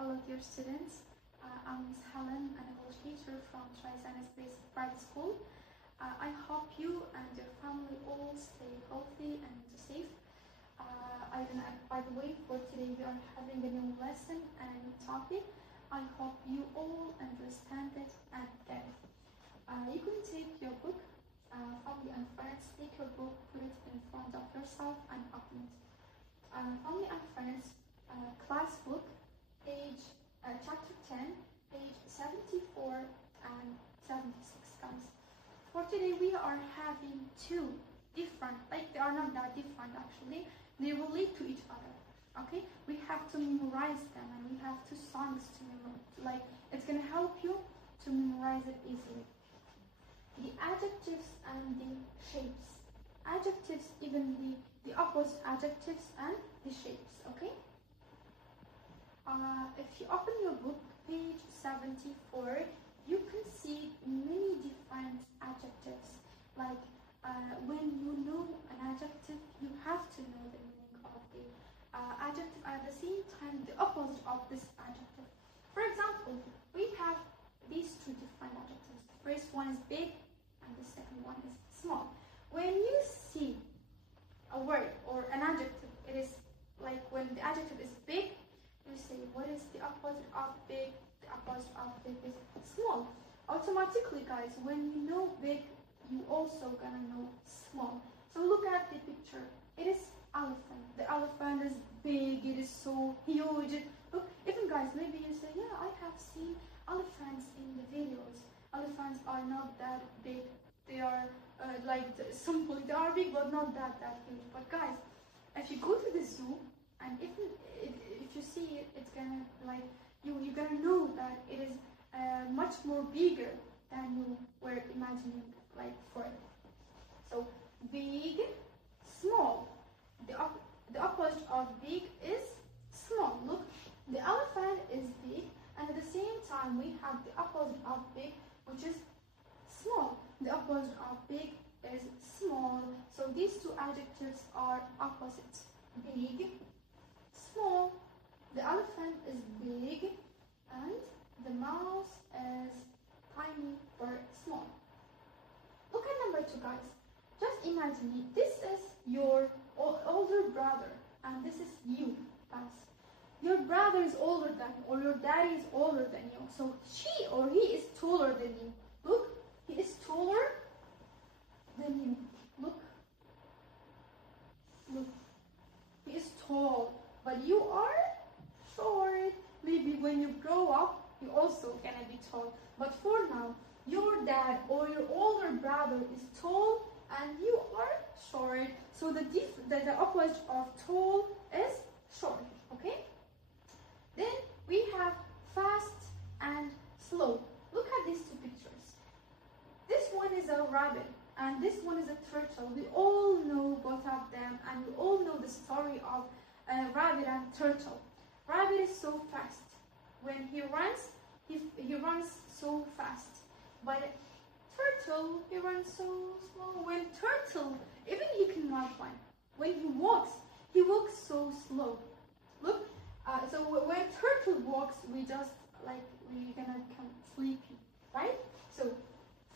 Hello dear students, I'm Miss Helen, an English teacher from Chray Zanst private school. I hope you and your family all stay healthy and safe. By the way, for today we are having a new lesson and a new topic. I hope you all understand it and get it. You can take your book, family and friends, take your book, put it in front of yourself and open it. Family and friends, class book, chapter 10, page 74 and 76, guys. For today we are having two different, they are not that different actually, they relate to each other, okay? We have to memorize them and we have two songs to memorize, it's gonna help you to memorize it easily. The adjectives and the shapes. Adjectives, even the opposite adjectives and the shapes, okay? If you open your book, page 74, you can see many different adjectives. When you know an adjective, you have to know the meaning of the adjective, and at the same time, the opposite of this adjective. For example, we have these two different adjectives. The first one is big, and the second one is small. When you see a word or an adjective, it is like when the adjective is big, you say, what is the opposite of big? The opposite of big is small. Automatically, guys, when you know big, you also gonna know small. So look at the picture. It is elephant. The elephant is big. It is so huge. Look, even guys, maybe you say, yeah, I have seen elephants in the videos. Elephants are not that big. They are simple. They are big, but not that huge. But guys, if you go to the zoo, and if you see it, it's gonna you're gonna know that it is much more bigger than you were imagining for it. So big, small. The opposite of big is small. Look, the elephant is big, and at the same time we have the opposite of big, which is small. The opposite of big is small. So these two adjectives are opposites. Big, small. The elephant is big and the mouse is tiny or small. Look at number 2, guys. Just imagine this is your older brother and this is you, guys. Your brother is older than you, or your daddy is older than you. So she or he is taller than you. Look, he is taller than you. Look. He is tall, but you are short. Maybe when you grow up, you're also gonna be tall. But for now, your dad or your older brother is tall and you are short. So the opposite of tall is short, okay? Then we have fast and slow. Look at these two pictures. This one is a rabbit and this one is a turtle. We all know both of them and we all know the story of rabbit and turtle. Rabbit is so fast. When he runs, he runs so fast. But turtle, he runs so slow. When turtle, even he cannot run. When he walks so slow. Look, so when turtle walks, we just we're gonna become sleepy, right? So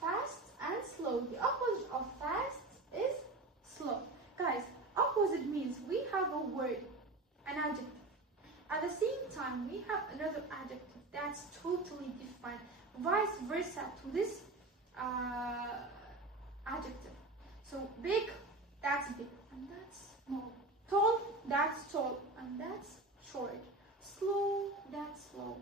fast and slow. The opposite of fast is slow. Guys, opposite means we have a word, an adjective. At the same time, we have another adjective that's totally different, vice versa to this adjective. So big, that's big, and that's small. Tall, that's tall, and that's short. Slow, that's slow.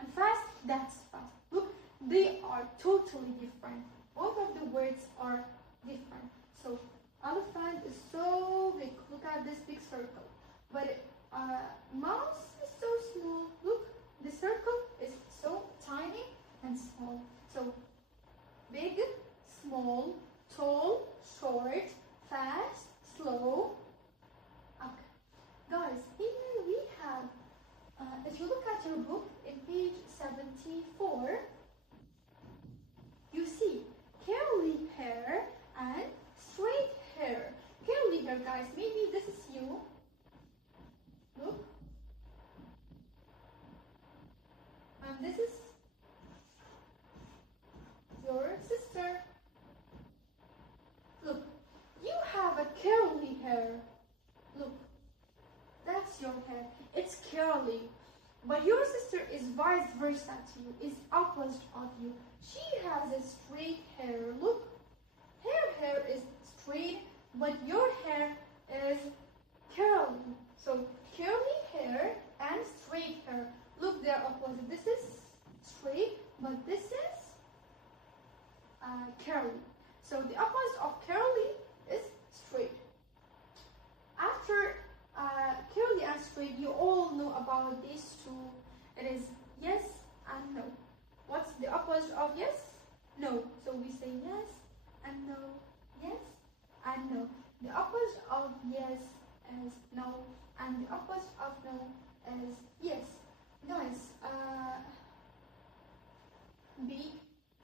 And fast, that's fast. Look, they are totally different. Both of the words are different. So elephant is so big. Look at this big circle. But mouse is so small. Look, the circle is so tiny and small. So big, small, tall, short, fast, slow. Okay. Guys, here we have, if you look at your book in page 74, you see curly hair and straight hair. Curly hair, guys, maybe this is you. Look. hair. Look, that's your hair. It's curly. But your sister is vice versa to you, is opposite of you. She has a straight hair. Look, her hair is straight, but your hair is curly. So curly hair and straight hair. Look, they're opposite. This is straight, but this is curly. So the opposite of curly is straight. After curly and straight, you all know about these two. It is yes and no. What's the opposite of yes? No. So we say yes and no. Yes and no. The opposite of yes is no, and the opposite of no is yes. Guys, big,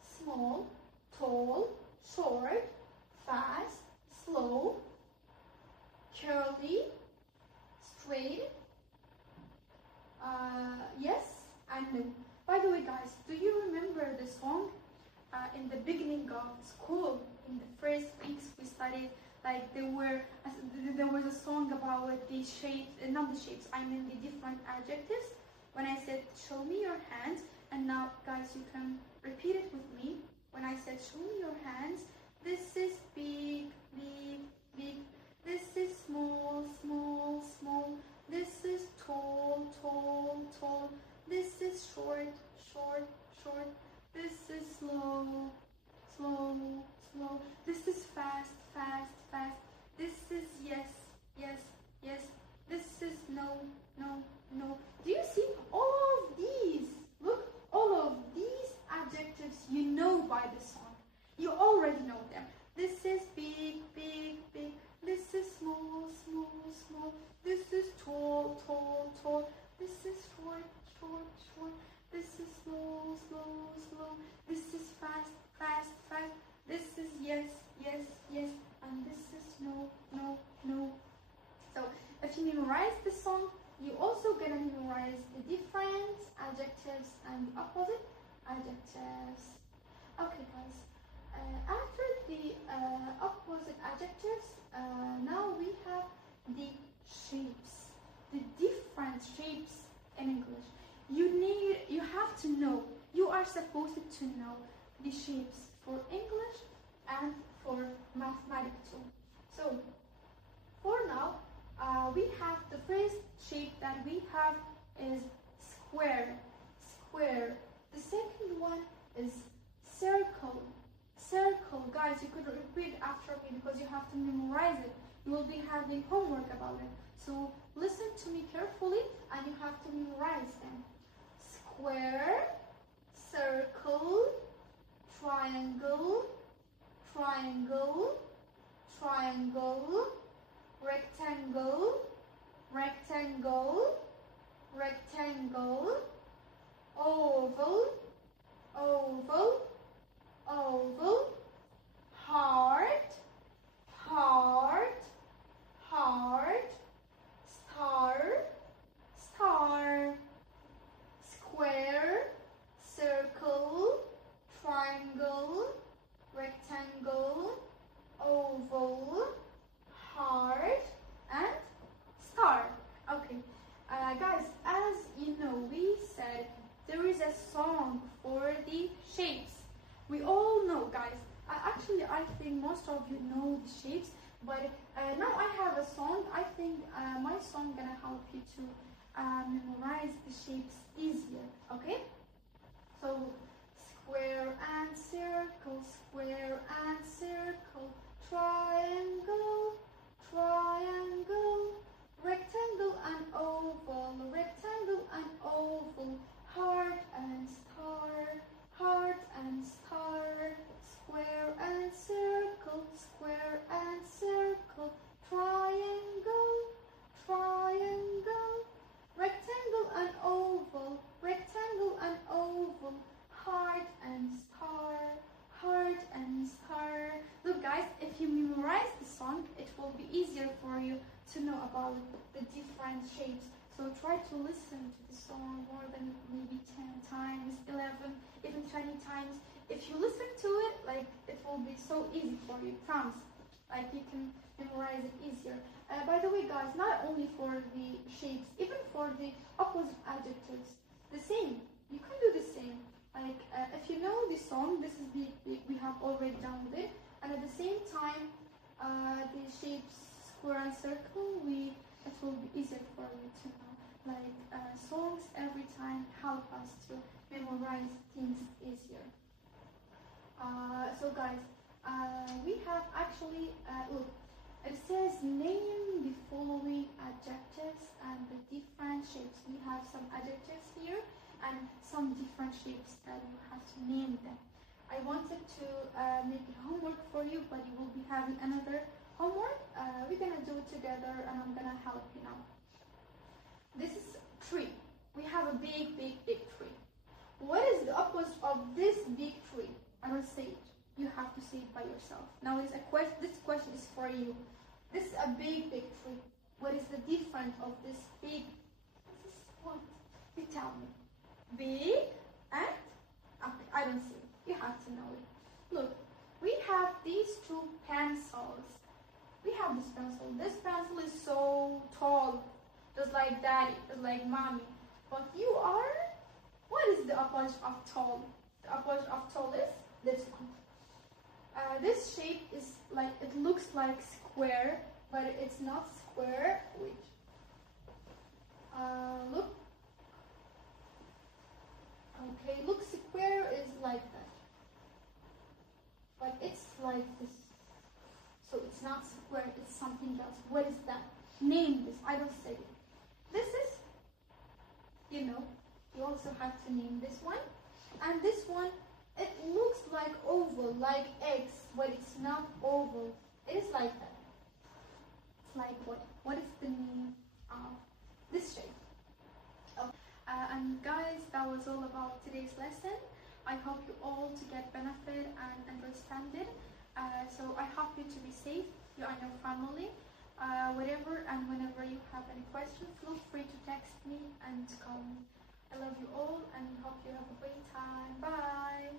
small, tall, short, fast, slow, curly, straight, yes and no. By the way, guys, do you remember the song in the beginning of school? In the first weeks we studied, like there was a song about the shapes, not the shapes, I mean the different adjectives. When I said show me your hands, and now guys you can repeat it with me. When I said show me your hands, this is big, big, big. This is small, small, small. This is tall, tall, tall. This is short, short, short. This is slow, slow, slow. This is fast, fast, fast. This is yes, yes, yes. This is no, no, no. Do you see all of these? Look, all of these adjectives you know by the song. You already know them. This is big, big, big. This is small, small, small. This is tall, tall, tall. This is short, short, short. This is slow, slow, slow. This is fast, fast, fast. This is yes, yes, yes. And this is no, no, no. So if you memorize the song, you also gonna memorize the different adjectives and the opposite adjectives. Okay, guys. After the opposite adjectives, now we have the shapes, the different shapes in English. You have to know, you are supposed to know the shapes for English and for mathematics too. So, for now, we have the first shape that we have is square, square. The second one is circle, circle. Guys, you could repeat after me because you have to memorize it. You will be having homework about it. So listen to me carefully and you have to memorize them. Square, circle, triangle, triangle, triangle, rectangle, rectangle, rectangle, oval, oval, oval, heart, heart, heart, star, star, square, circle, triangle, rectangle, oval, heart, and star. Okay, guys, as you know, we said there is a song for the shapes. We all know, guys. Actually, I think most of you know the shapes, but now I have a song. I think my song gonna help you to memorize the shapes easier. Okay? So square and circle, square and circle, triangle, triangle, rectangle and oval, rectangle and oval, heart and star, heart and star, square and circle, square and circle, triangle, triangle, rectangle and oval, rectangle and oval, heart and star, heart and star. Look, guys, if you memorize the song, it will be easier for you to know about the different shapes. So try to listen to the song more than maybe 10 times, 11, even 20 times. If you listen to it, like, it will be so easy for you, promise. like you can memorize it easier. By the way, guys, not only for the shapes, even for the opposite adjectives, the same. You can do the same. Like if you know the song, this is we have already downloaded, and at the same time, the shapes square and circle, it will be easier for you to know. Like songs every time help us to memorize things easier. So guys, we have actually look. It says name the following adjectives and the different shapes. We have some adjectives here and some different shapes that you have to name them. I wanted to make a homework for you, but you will be having another homework. We're gonna do it together, and I'm gonna help you now. This is tree. We have a big tree. What is the opposite of this big tree? I will say it. You have to say it by yourself. Now this question is for you. This is a big tree. What is the difference of this big? This is what? You tell me. Big and okay, I don't see it. You have to know it. Look, we have these two pencils. We have this pencil. This pencil is so tall, just like daddy, just like mommy. But you are, what is the opposite of tall? The opposite of tall is this one. This shape is like, it looks like square, but it's not square. Wait. Look. Okay, look, square is like that. But it's like this. So it's not square, it's something else. What is that? Name this. I don't say it. This is, you know, you also have to name this one. And this one, it looks like oval, like eggs, but it's not oval. It is like that. It's like what? What is the name of this shape? Oh. And guys, that was all about today's lesson. I hope you all to get benefit and understand it. So I hope you to be safe, you and your family. Whatever and whenever you have any questions, feel free to text me and call me. I love you all and hope you have a great time. Bye.